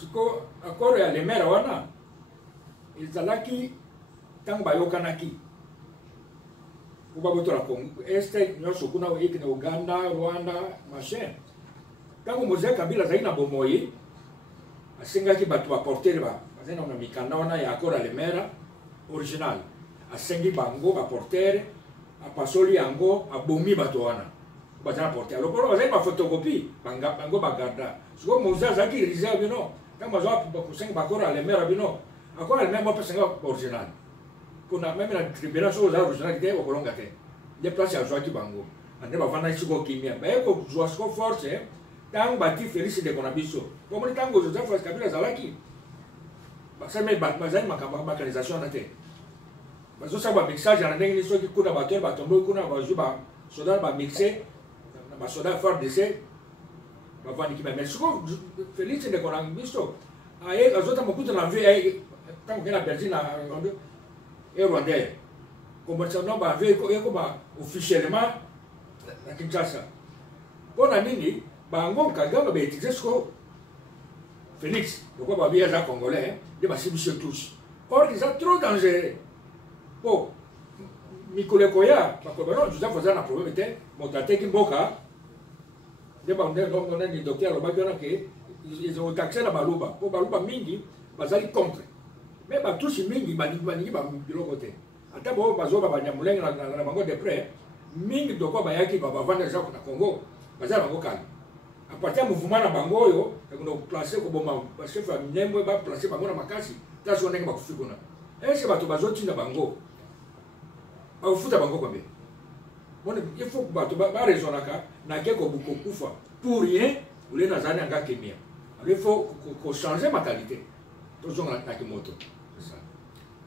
siko accord ya lemera wana ezalaki ntango bayokanaki po babotola Congo este nyonso kuna oyeki na Uganda, Rwanda, machin. Ntango Moïse Kabila azali na bomoi asengaki bato baportere bazali na mikanda wana ya accord ya lemera original, asengi bango baportere apasoli yango abomi bato wana bazala portere lokolo bazali bafotokopie bango bagarda siko Moïse azalaki irise bino ntango bazwa kosenga bakoro ya lemera bino accord ya lemera bapesenga original kuna même na tribunal so za original te bakolonga te de place azwaki bango ande bavanda siko kimia baye kozwa siko force ntango bati Félix de Konabiso komoni ntango Joseph Kabila azalaki baseme bazali makambo bakanization na te bazosala bamixage na ndenge nini soki kuna bato batomboki kuna bazwi basoda bamixe na basoda FARDC bavandi kimia mais siko Félix de Konabiso aye azotama kuta na vie ntango ke na Belgique na Rwandais conversation ba vie eko ba officiellement na Kinshasa mpona nini bango Kagame bautilize siko Félix pourquoi babi aza congolais de basibisi tous or qu'ils sont trop dangereux po mikolo koya bakoba non Joseph aza na problème te moto ateki mboka de bango ni docteur alobaki wana ke ils ont taxé na baluba po baluba mingi bazali contre mais batusi mingi baningi biloko te ata bo bazoba banyamulenge na bango de près mingi doko bayaki bavanda na Congo bazala bango kala à partir du mouvement na bango oyo ekuno placer ko boma ba chef ya minembo ba placer bango na makasi taso ndenge bakufi kuna ese bato bazotinda bango bafuta bango kombe bon il faut bato ba raisonnaka na keko buko kufa pour rien ule na zana nga kemia il faut ko changer mentalité toujours na kimoto c'est ça.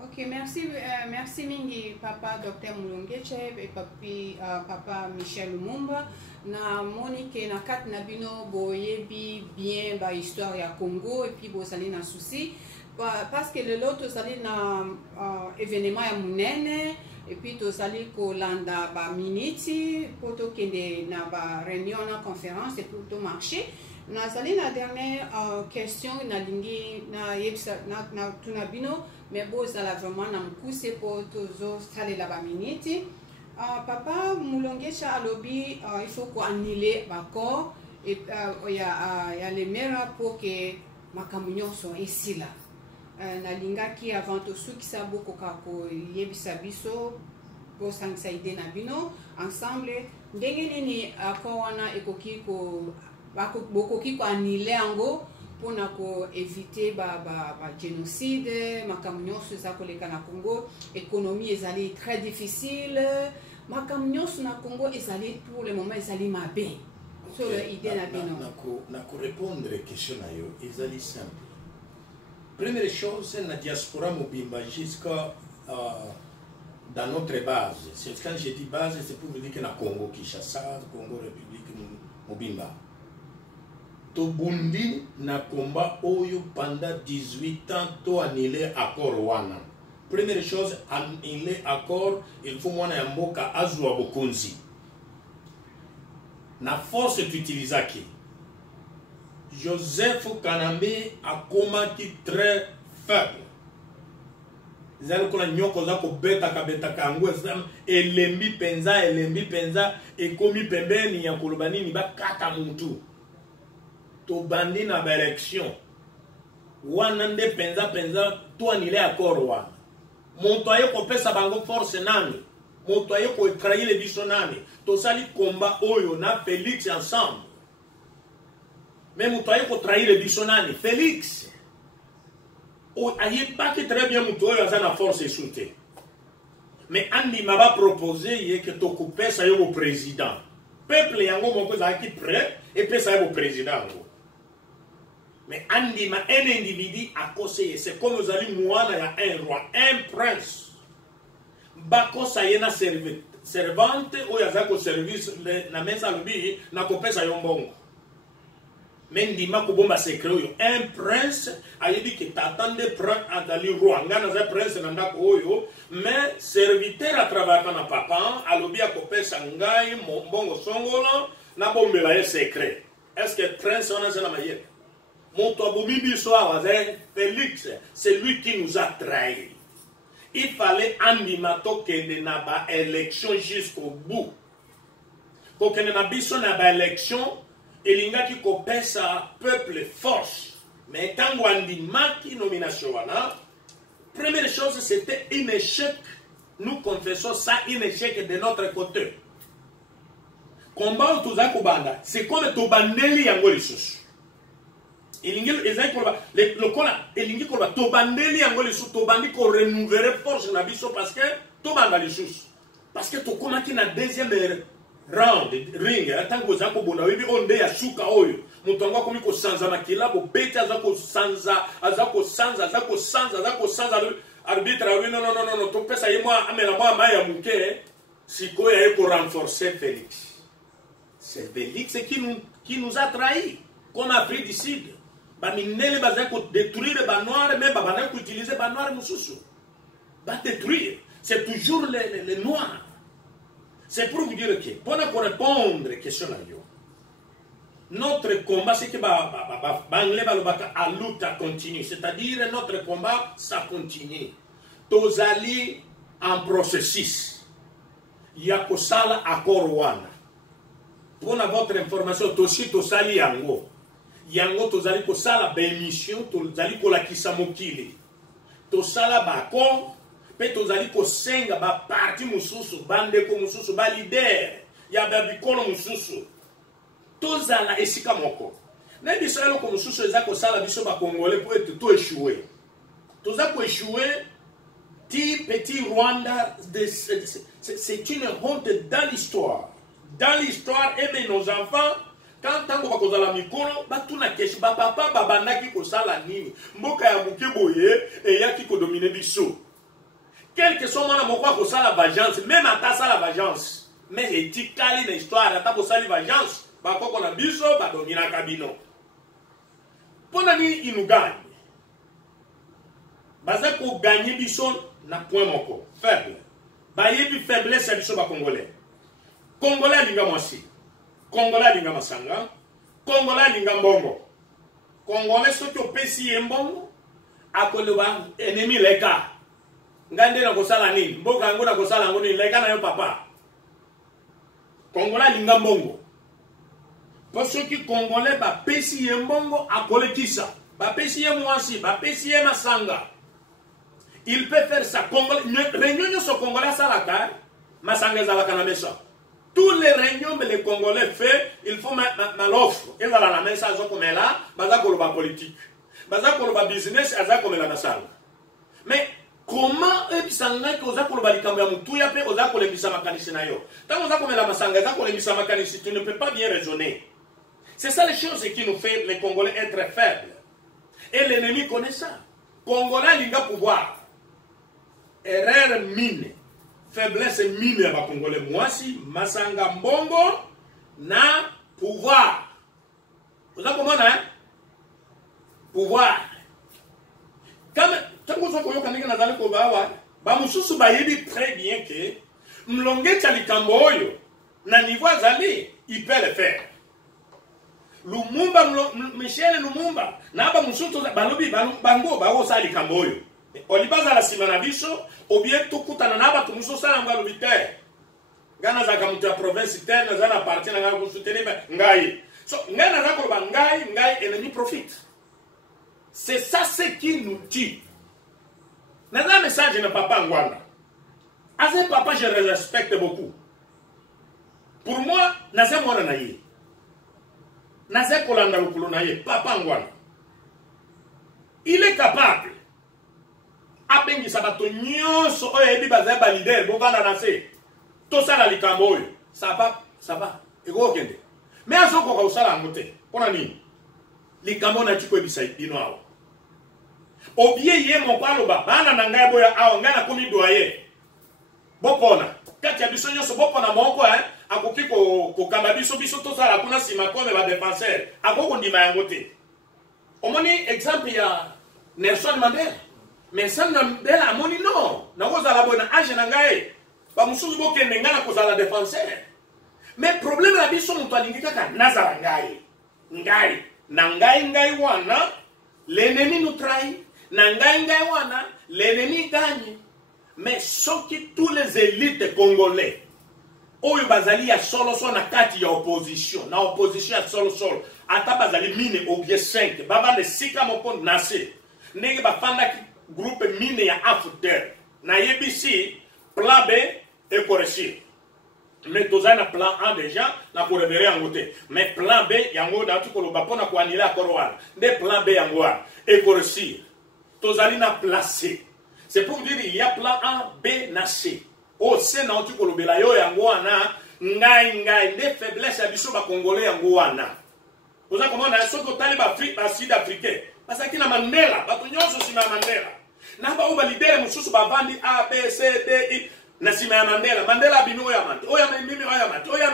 Ok, merci mingi papa Dr Mulongeche et papa Michel Lumumba na Monique na kat na bino boyebi bien ba histoire ya Congo et puis bosali na souci parce que le lot sali na événement ya munene et puis to sali ko landa ba miniti poto kende na ba réunion na conférence et pour to marché na sali na dernière question na lingi na yebsa na tunabino mais bon ça la vraiment na mkuse pour tozo sali la ba miniti papa Mulongecha alobi il faut qu'on annule l'accord et il y a les meilleurs pour que makamunyo sont ici là na linga qui avant tout ceux qui savent beaucoup kako yebisa biso pour s'aider na bino ensemble ndenge nini accord wana ekoki ko bokoki ko annuler ango pour na ko éviter ba génocide makamunyo za koleka na Congo économie ezali très difficile makamnyo na Congo ezali pour le moment ezali mabe sur l'idée na bino na ko répondre question na yo ezali simple. Première chose c'est la diaspora mobimba jusqu'à dans notre base. C'est quand je dis base c'est pour vous dire que na Congo Kinshasa, Congo République mobimba to bundi na combat oyo pendant 18 ans to annulé accord wana. Première chose, annuler accord, il faut mwana ya mboka azwa bokonzi. Na force tutilizaki. Joseph Kanambe akomaki très faible. Zalo kona nyoko za ko beta kabeta kango elembi penza ekomi pembeni ya kolobani ni bakata muntu. To bandi na ba élection. Wana nde penza to annuler accord wana. Montoye ko pesa bango force nani montoye ko trahir le biso nani to sali combat oyo na Félix ensemble mais montoye ko trahir le biso nani Félix o aye pas que très bien montoye aza na force soute mais andi maba proposer ye que to ko pesa yo président peuple yango moko za ki prêt et pesa yo président mais Andy ma un individu a conseillé, c'est comme vous allez mouana ya un roi, un prince. Bako sayena servante ou yazako service na mesa lubi na kopesa yombongo. Mendi ma kubomba secret yo un prince ayebi ki tatande prend adali roi ngana za prince nanda ko oyo mais serviteur à travers na papa alobi akopesa ngai mbongo songolo na bombela ye secret. Est-ce que prince on a na mayele Félix, c'est lui qui nous a trahis. Il fallait Andimato que na ba élection jusqu'au bout. Pour que na biso na ba élection, elinga ki kopesa peuple force. Mais quand Andimaki nomination wana, première chose c'était un échec. Nous confessons ça, un échec de notre côté. Combat au Toza Kobanda, c'est comme Tobandeli yango lisusu. Elingi ezai koloba le kola elingi koloba Tobandeli yango lisusu, tobandi ko renouveler force na biso parce que tobanda lisusu. Parce que tokomaki na deuxième round ring, atango za ko bona webi onde ya shuka oyo. Mutonga komi ko sanza makila bo beta za ko sanza, azako sanza, arbitre a dit non, ton père ça y est moi, amena moi maya muke, si quoi y pour renforcer Félix. C'est Félix qui nous a trahis, comme Afrique du Sud. Bah minele bazé pour détruire les noirs, même bah banane pour utiliser les noirs mususu. Bah détruire, c'est toujours les noirs. C'est pour vous dire que pour répondre à la question là, notre combat, c'est que la lutte continue. C'est-à-dire, notre combat, ça continue. Tozali en processus. Il y a que ça accord Rwanda. Pour votre information, Toshi Tosali Yango. Yango Tozali ko sala bémission, Tozali ko la kisamokili. Tosala bako, pe Tozali ko senga ba parti mususu, bande ko mususu, ba leader. Ya ba bikono mususu. Tozala esika moko. Na biso elo ko mususu ezako sala biso ba congolais pour être tout échoué. Tozako échoué. Petit Rwanda, c'est une honte dans l'histoire. Dans l'histoire, et nos enfants, quand tango bakozala mikolo, batuna keshi ba papa babandaki ko sala nini. Mboka ya mukeboye et yaki ko dominer biso. Quel que soit mwana moko ko sala vengeance, même ata sala vengeance. Mais etikali na histoire ata ko sala vengeance. Bakoko na biso ba domina kabino. Pona ni inu gagne. Baza ko gagner biso na point moko faible. Bayebi faiblesse biso ba congolais. Congolais linga mwasi. Congolais linga masanga. Congolais linga mbongo. Congolais soki opesi mbongo akoloba ennemi leka. Ngande na kosala nini? Mboka ngo na kosala ngo ni leka na yo papa. Congolais linga mbongo. Parce que Congolais ba pesi mbongo akolekisa. Ba pesi mwasi, ba pesi masanga. Il peut faire ça. Réunion sur Congolais salaka, masanga zalaka na mesa. Tous les réunions que les Congolais font, il faut l'offre. Ils vont à la mesa comme là, baza koloba politique. Baza koloba business, aza comme la masanga. Mais comment eux sanga que oza koloba likambo ya mutu ya pe oza kolembisa makanisi na yo. Tant oza comme la masanga, oza kolembisa makanisi, tu ne peux pas bien raisonner. C'est ça les choses qui nous fait les Congolais être faibles. Et l'ennemi connaît ça. Congolais linga pouvoir. Erreur mine. Faiblesse mine ya Congolais. Mwasi, masanga mbongo, na pouvoir. Vous avez compris, hein? Pouvoir. Comme, tant que vous avez compris, vous avez compris, bamususu bayebi très bien que mlonge chalikambo oyo na niveau azali, il peut le faire. Lumumba, Michel Lumumba, na ba mususu balobi bango bawo sali kambo oyo. Olibaza la simana biso, ou bien tout kutana na ba tumuso sala ngalo bitaire. Ngana za kamutu ya province tena za na parti na ngalo soutenir ngai. So ngana za ko ba ngai ennemi profite. C'est ça ce qui nous dit. Na za message na papa Ngwanda. As papa je le respecte beaucoup. Pour moi, na za mwana na ye. Na za kolanda lukulo na ye, papa Ngwanda. Il est capable abengi sabato nyonso oyo ebi baza ba leader bokana na se to sala likambo oyo ça va eko kende mais azoko ka usala ngote pona nini likambo na chiko ebisa bino awo obie ye mo kwalo bana na ngai boya awo ngana komi doye bopona kati ya biso nyonso bopona moko akoki ko kamba biso to sala kuna sima comme ba défenseur akoko ndima yango te omoni exemple ya Nelson Mandela. Mais ça n'a pas amoni non. Na woza la bonne âge na ngai. Ba musuzu boke ngana ko za la défenseur. Mais problème la biso mutu alingi kaka nazala ngai. Nangai wana, l'ennemi nous trahit. Nangai wana, l'ennemi gagne. Mais sauf que tous les élites congolais, oyo bazali ya solo so na kati ya opposition, na opposition ya solo solo, ata bazali mine obie 5, baba de sika moko nase, nege bafanda ki groupe mine ya after, na yebisi, plan B et corrigé. Mais tous na plan A déjà, na pour révéler en côté. Mais plan B, yango da tu koloba pona ko annuler accord wana. Des plan B yango et corrigé. Tous na placé. C'est pour dire il y a plan A, B, na C. O C na tu kolobela yo yango wana, ngai des faiblesses ya biso ba congolais yango wana. Vous avez comment na soko tali ba Afrique, ba Sud africain. Parce que na Mandela, ba nyonso sima Mandela. Na ba uba libere mususu ba vandi A, B, C, D, I. Nasima ya Mandela bino ya mate, oya mimi oya mate, oya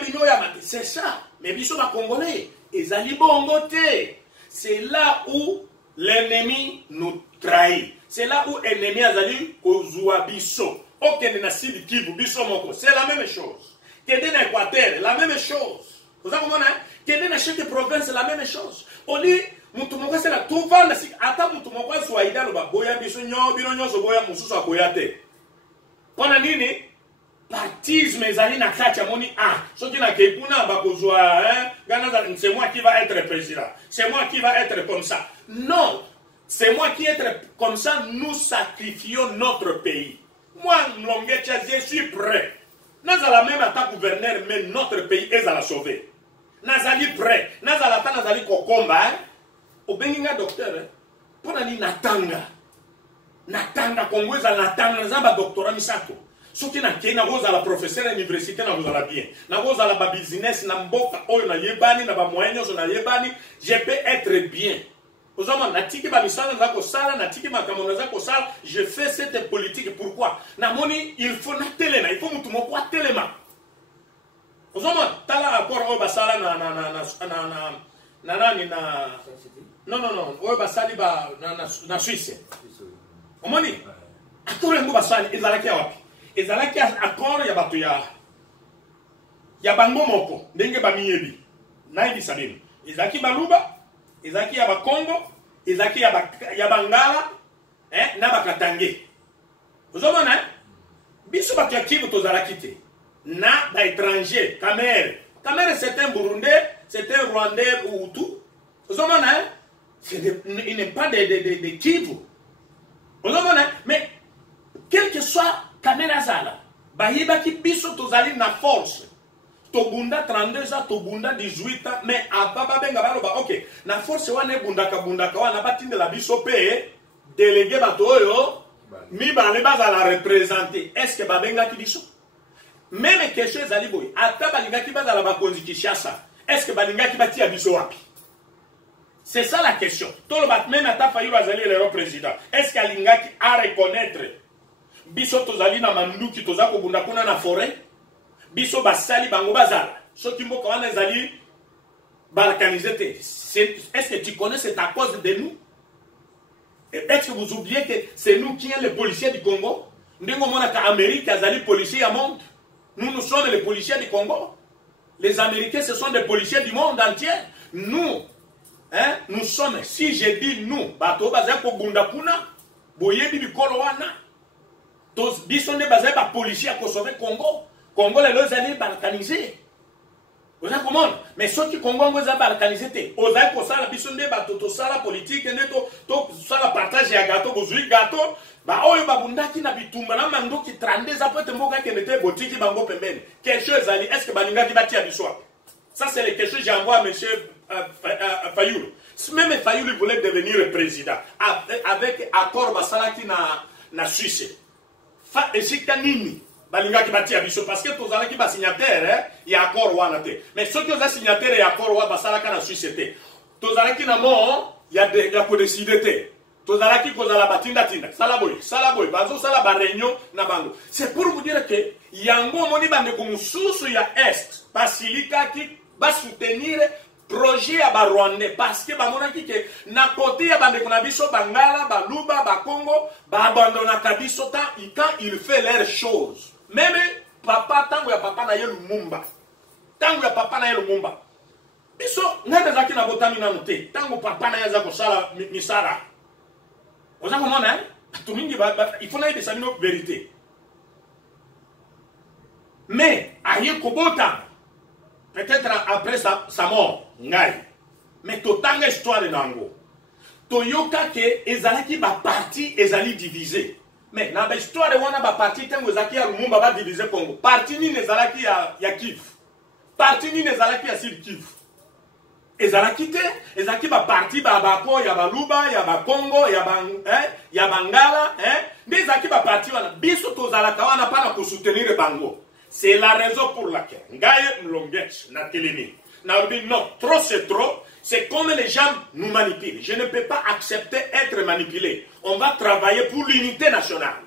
bino ya mate. C'est ça. Mais biso ba congolais, ezali bongo te. C'est là où l'ennemi nous trahit. C'est là où l'ennemi azali kozua biso. Okende na Sud Kivu biso moko, c'est la même chose. Kende na Équateur, la même chose. Vous avez compris? Kende na chaque province, la même chose. On dit mutu moko c'est la tout vendre si ata mutu moko soit lo ba boya biso bino nyonso boya mususu akoya te. Pona nini? Partisme ezali na kati ya moni soki na kekuna bakozwa c'est moi qui va être président. C'est moi qui va être comme ça. Non, c'est moi qui être comme ça, nous sacrifions notre pays. Moi, Mlongecha, je suis prêt. Nazala même à ta gouverneur, mais notre pays est à la sauver. Nazali prêt. Nazala ta nazali kokomba. Obenginga docteur. Pona ni natanga. Natanga kongweza natanga nazamba doctorat misako. Soki na kena goza la professeur à l'université na goza la bien. Na goza la ba business na mboka oyo na yebani na ba moyenyo na yebani, je peux être bien. Ozoma natiki ba misala na ko sala natiki makamona za ko sala, je fais cette politique pourquoi? Na moni il faut na telena, il faut mutu moko telema. Ozoma tala accord oyo ba sala non, oyo ba sali ba na Suisse. Omoni accord ngo ba sali ezalaki wapi? Ezalaki accord ya bato ya bango moko ndenge ba miyebi. Nayi sabini. Ezaki baluba, ezaki ya bakongo, ezaki ya bangala, na bakatange. Ozomona biso bato ya Kivu tozalaki te. Na ba étranger, Kamere c'est un Burundais, c'est un Rwandais ou tout. Ozomona il n'est pas de Kivu. Ozomona mais quel que soit Kamera Zala, Bahibaki biso tozali na force. Tobunda 32 ans, tobunda 18 ans, mais ababa benga baloba, ok, na force wane bundaka wana batinde la biso pe, délégué bato oyo, mi bale baza la représenter. Est-ce que babenga ki biso? Même question ezali boy, ata balinga ki baza la bakonzi Kinshasa, est-ce que balinga ki bati ya biso wapi? C'est ça la question. Tout le bat même ata fayu bazali le président. Est-ce que alinga ki a reconnaître biso tozali na manduki tozako bunda kuna na forêt? Biso basali bango bazala. Soki mboka wana ezali balkanisé te. Est-ce que tu connais c'est à cause de nous? Est-ce que vous oubliez que c'est nous qui sommes les policiers du Congo? Ndengo mona ka Amérique azali policiers à monde. Nous sommes les policiers du Congo. Les Américains ce sont des policiers du monde entier. Nous nous sommes, si je dis nous, bato bazako bunda kuna, boyebi bikolo wana. Tos biso ne bazali ba policiers à sauver Congo. Congo les deux années balkanisés. Vous avez compris? Mais ceux qui Congo ont balkanisé, vous avez pour ça la biso ne ba to sala politique ne to sala partage ya gâteau, bozui gâteau, ba oyo ba bundaki na bitumba na mando ki 32 après temboka ki nete botiki bango pembeni. Quelque chose ali, est-ce que balinga ki bati abiso? Ça c'est les questions que j'envoie à monsieur Fayoulou. Même Fayoulou voulait devenir président avec accord basalaki na Suisse. Et c'est kanini balinga ki bati abiso parce que tozala ki ba signataire il y a accord wana te. Mais ceux qui ont signataire et accord wa basalaka na Suisse te. Tozala ki na mo il y a ko décider te. Tozala ki kozala batinda tinda. Sala boy bazo sala ba réunion na bango. C'est pour vous dire que yango moni bande ko mususu ya est basilika ki ba soutenir projet ya ba Rwandais parce que ba monaki ke na côté ya bande ko na biso bangala baluba ba Congo ba abandona kabiso quand il fait leurs choses. Même papa tango ya papa na ye Lumumba. Tango ya papa na ye Lumumba. Biso ngana ozalaki na botami nano te ntango papa na ye aza kosala misala oza komona bato mingi il faut nayebisa bino vérité mais aye kobota peut-être après sa mort ngai mais totanga histoire nango toyoka ke ezalaki baparti ezali divisé mais na bahistoire wana baparti ntango ezalaki ya Lumumba badivize Congo parti nini ezalaki ya Kivu parti nini ezalaki ya Sud Kivu ezalaki te ezalaki baparti babako ya baluba ya bakongo ya bangala nde ezalaki baparti wana biso tozalaka wana mpona kosoutenir bango. C'est la raison pour laquelle Ngaye Mlongetch na telemi na dit non, trop c'est trop, c'est comme les gens nous manipulent. Je ne peux pas accepter être manipulé. On va travailler pour l'unité nationale.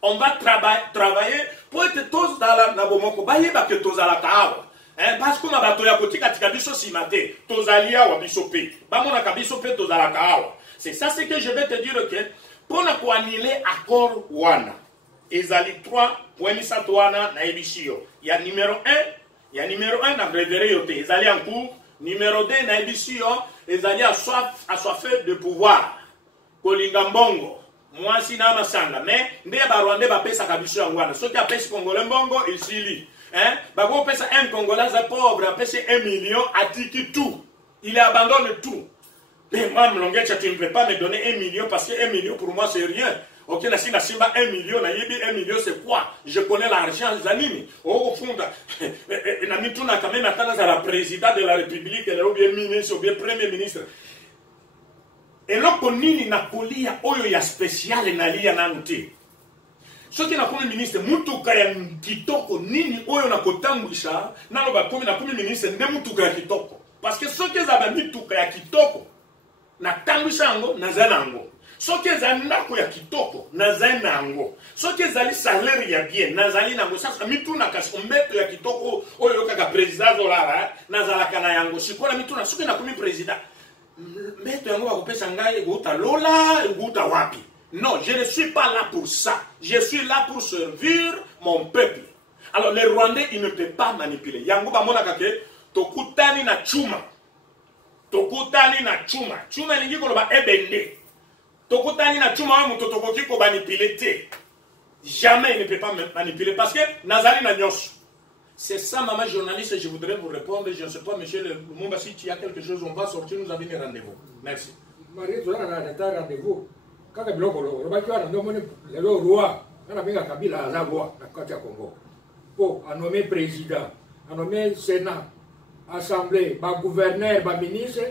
On va travailler pour être tous dans la bomoko baye ba que tous à la kawa. Parce que ma bato ya kotika tika biso simate, tous alia wa biso pe. Ba mona ka biso pe tous à la kawa. C'est ça ce que je vais te dire que pour na ko annuler accord wana. Ezali 3 points misatwana na ebishio. Ya numéro 1 na révéré yote. Ezali en cours. Numéro 2 na ebishio. Ezali assoiffé de pouvoir. Kolinga mbongo. Mwasi na masanga. Mais nde ba Rwanda ba pesa kabisho ngwana. Soki apesi Congolais mbongo isili. Bako pesa un Congolais pauvre apesi 1 million atiki tout. Il abandonne tout. Mais moi Mlongetch, tu ne peux pas me donner 1 million parce que 1 million pour moi c'est rien. Ok, na simba 1 million, na yebi 1 million c'est quoi? Je connais l'argent, zanini. Au fond, na mituna quand même attendre à la président de la République, ou bien ministre, ou bien premier ministre. Et là, nini na kolia oyo ya spécial na lia na nti. Ce qui na comme ministre, mutuka ya kitoko nini oyo na kotangwisha, na lo ba comme na comme ministre ne mutuka ya kitoko. Parce que ce que za mituka ya kitoko na tangwisha ngo na zanango. Soki ezali ndako ya kitoko nazali nango soki ezali salaire ya bien nazali nango sasa mituna kasi mbeto ya kitoko oyo kaka president zolara nazalaka na yango sikola mituna soki na komi president mbeto yango bakopesa ngai ekuta lola ekuta wapi. Non, je ne suis pas là pour ça, je suis là pour servir mon peuple. Alors les Rwandais ils ne peuvent pas manipuler yango bamonaka ke tokutani na chuma chuma lingi koloba ebende tokutani na chuma wa muto tokoki ko manipuler te. Jamais il ne peut pas manipuler parce que nazali na nyos. C'est ça maman journaliste, je voudrais vous répondre, je ne sais pas monsieur Lumumba si tu as quelque chose on va sortir nous avons un rendez-vous. Merci. Marie tu as un rendez-vous. Kaka biloko lo ba kiwa ndo moni le roi na benga Kabila za roi na kati ya Congo. Po a nommé président, a nommé sénat, assemblée, ba gouverneur, ba ministre.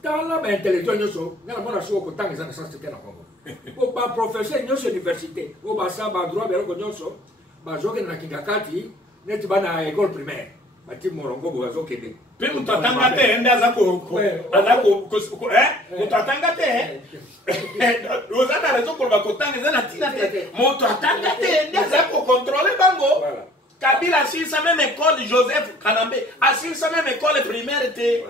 Dans la intellectuelle, nous avons un choix pour tant que ça ne s'est pas Congo. Au bas professeur, nous sommes université. Au bas ça, bas droit, bien que nous sommes, bas joke na kingakati, net bana école primaire. Bati morongo boazo kede. Pe mutatanga te enda zako mutatanga te. Ozana raison pour ba kotanga zana tina te. Mutatanga te enda zako contrôler bango. Kabila assis sa même école Joseph Kanambe, assis sa même école primaire te.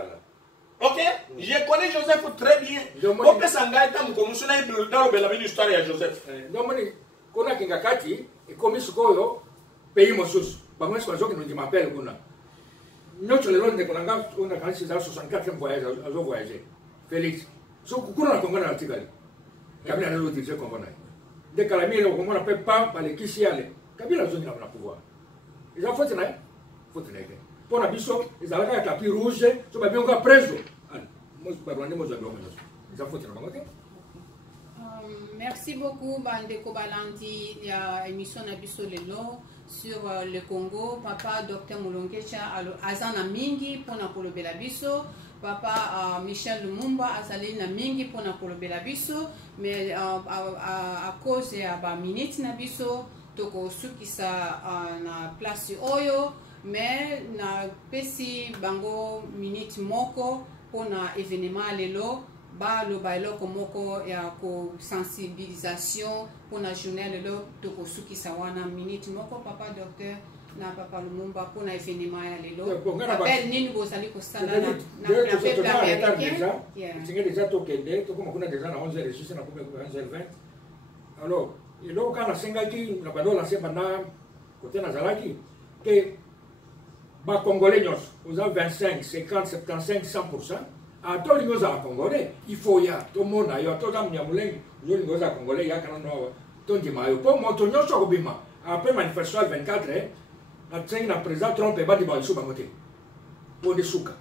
Ok, je connais Joseph très bien. On peut s'engager dans le l'histoire de Joseph. Donc, on a Kingakati et comme ce qu'on pays Mossus. Par moi, c'est ce que nous m'appelle. Notre le long de Konanga, on a quand 64e voyage à voyager. Félix. Ce qu'on a Congo dans l'Antigali. Kabila n'a pas utilisé Congo. Dès qu'à la mire, on appelle pas par les Kissiales. Kabila n'a pas le pouvoir. Ils ont fait ça. Faut tenir. Pour la biso, ils ont un tapis rouge, ils ont bien preso. Merci beaucoup, Bandeko Balandi, l'émission Nabiso Lelo sur le Congo. Papa Dr Mlongetch, Azana Mingi pour Nakolo Belabiso. Papa Michel Lumumba, Azalina Mingi pour Nakolo Belabiso. Mais à cause de la minute Nabiso, Toko Sukisa na place Oyo. Mais na pesi bango minute moko pona événement lelo ba lo bailo komoko ya ko sensibilisation pona journée lelo to ko suki sawana minute moko papa docteur na papa Lumumba pona événement ya lelo appel nini bo sali ko sala na peuple américain tinga déjà to kende to comme kuna déjà na 11h juste na comme 11h20 alors et là quand la singaki na bado la sebana côté na zalaki que les Congolais, vous avez 25, 50, 75, 100%. a to lingo za congolais il faut ya to mona yo to tam nyamulengi yo lingo za congolais ya kana no to ndima yo po moto nyonso ko bima après manifestation 24 na tsengi na président Trump ba di ba iso bangote po de suka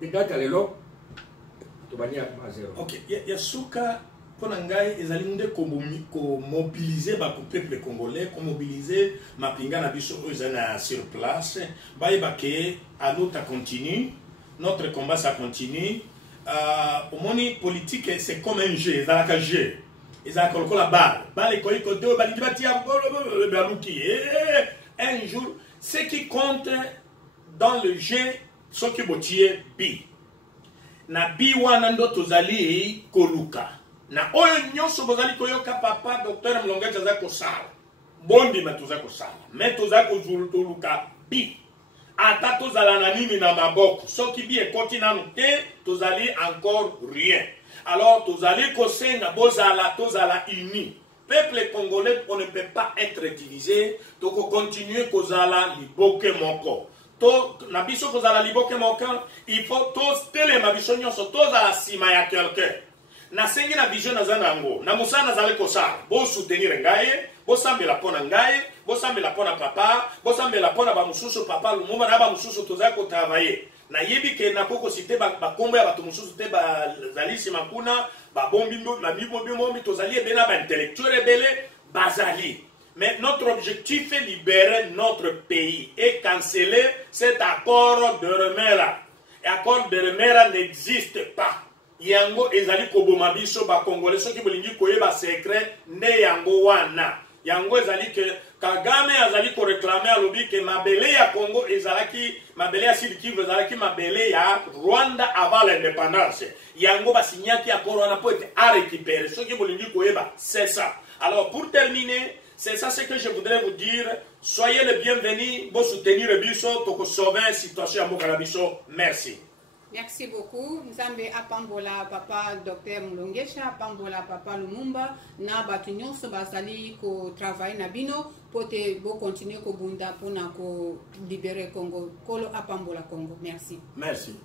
de data lelo to bania ma zero. OK, ya suka pour ngai ezali nde ko mobiliser ba peuple congolais, ko mobiliser mapinga na biso ezana sur place, ba ke à nous ta continue, notre combat ça continue. Au moni politique c'est comme un jeu, ça la jeu. Ils ont la balle ko do bali batia baluki. Un jour, ce qui compte dans le jeu, ce qui botie bi. Na bi wana ndo tozali koluka. Na oyo nyonso bozali koyoka papa docteur Mlonge Chaza kosala. Bondi matuza kosala. Mais toza kozulu toluka bi. Ata tozala na nini na maboko. Soki bi ekoti nanu te, tozali encore rien. Alors tozali kosenga bozala tozala uni. Peuple congolais, on ne peut pas être divisé. Donc on continue kozala liboke moko. To na biso kozala liboke moko, il faut tous tele mabiso nyonso tozala sima ya quelqu'un. Na sengi na vision na zanango, na musana zale kosala, bo soutenir ngaye, bo sambela pona ngaye, bo sambela pona papa, bo sambela pona ba mususu papa Lumumba na ba mususu tozala ko travailler. Na yebi ke na koko cité ba kombo ya bato mususu te ba zalisi makuna, ba bombi na bombi tozali bena ba intellectuel belé bazali. Mais notre objectif est libérer notre pays et canceller cet accord de Remera. L'accord de Remera n'existe pas. Yango ezali koboma biso ba congolais soki bolingi koyeba secret ne yango wana. Yango ezali ke Kagame azali ko réclamer alobi ke mabele ya Congo ezalaki mabele ya Sud Kivu ezalaki mabele ya Rwanda avant l'indépendance. Yango basinyaki accord wana pour être à récupérer. Soki bolingi koyeba c'est ça. Alors pour terminer, c'est ça ce que je voudrais vous dire. Soyez les bienvenus pour soutenir le biso pour sauver la situation à Mokalabiso. Merci. Merci beaucoup. Nzambe apambola papa Dr Mulongesha, apambola papa Lumumba, na batu nyonso bazali ko travailler na bino pote bo continuer ko bunda pona ko libérer Congo. Kolo apambola Congo. Merci. Merci.